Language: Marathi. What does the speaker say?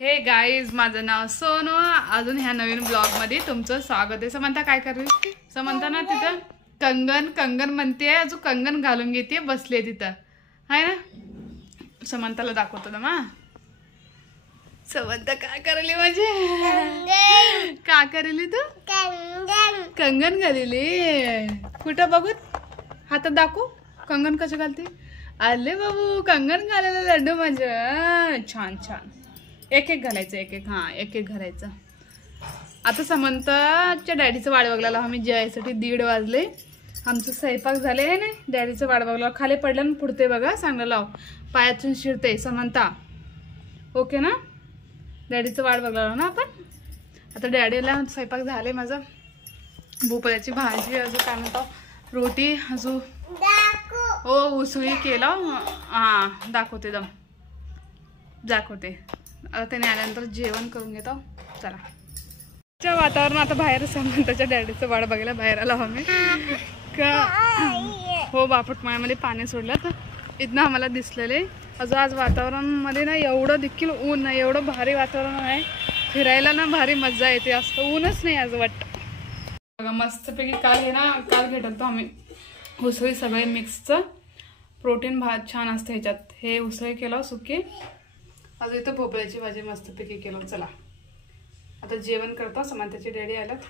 हे गाईज, माझं नाव सोनू. अजून ह्या नवीन ब्लॉग मध्ये तुमचं स्वागत आहे. समंता काय करते? समंता ना तिथं कंगन म्हणते, अजून कंगन घालून घेते, बसले तिथं आहे ना. समंताला दाखवतो ना मा. समंता काय करली म्हणजे का करली तू? कंगन घालेली. कुठं बघू, हातात दाखवू कंगन कसं घालते. आले बाबू, कंगन घालायला लड्डू म्हणजे छान छान. एक एक घालायचं, एक एक. हां, एक एक घालायचं. आता समंताच्या डॅडीचं वाट बघायला आम्ही जेवायसाठी 1:30 वाजले. आमचं स्वयंपाक झाले आहे ना. डॅडीचं वाट बघायला खाली पडलं ना, पुढते बघा सांगायला लाव, पायातून शिरते समंता. ओके ना, डॅडीचं वाट बघायला ना आपण. आता डॅडीला स्वयंपाक झाले माझं. भोपळ्याची भाजी, अजून काय म्हणतो रोटी, अजून हो उसळी केला. हां दाखवते दाखवते. आता त्याने आल्यानंतर जेवण करून घेतो. चला, वातावरण आता बाहेर समंताच्या डॅडीचं वाट बघायला बाहेर आलो आम्ही का. हो, बापट मायामध्ये पाणी सोडलं तर इथनं आम्हाला दिसलेले. अजून आज वातावरणामध्ये ना एवढं देखील ऊन नाही, एवढं भारी वातावरण आहे. फिरायला ना भारी मजा येते. असं ऊनच नाही आज वाटतं बघा. मस्तपैकी काल हे ना, काल घेतलं आम्ही उसळी, सगळे मिक्सचं प्रोटीन भात छान असतं ह्याच्यात. हे उसळी केलं सुकी, अजून इथं भोपळ्याची भाजी मस्तपैकी केलं. चला आता जेवण करतो. समंताचे डॅडी आल्यात.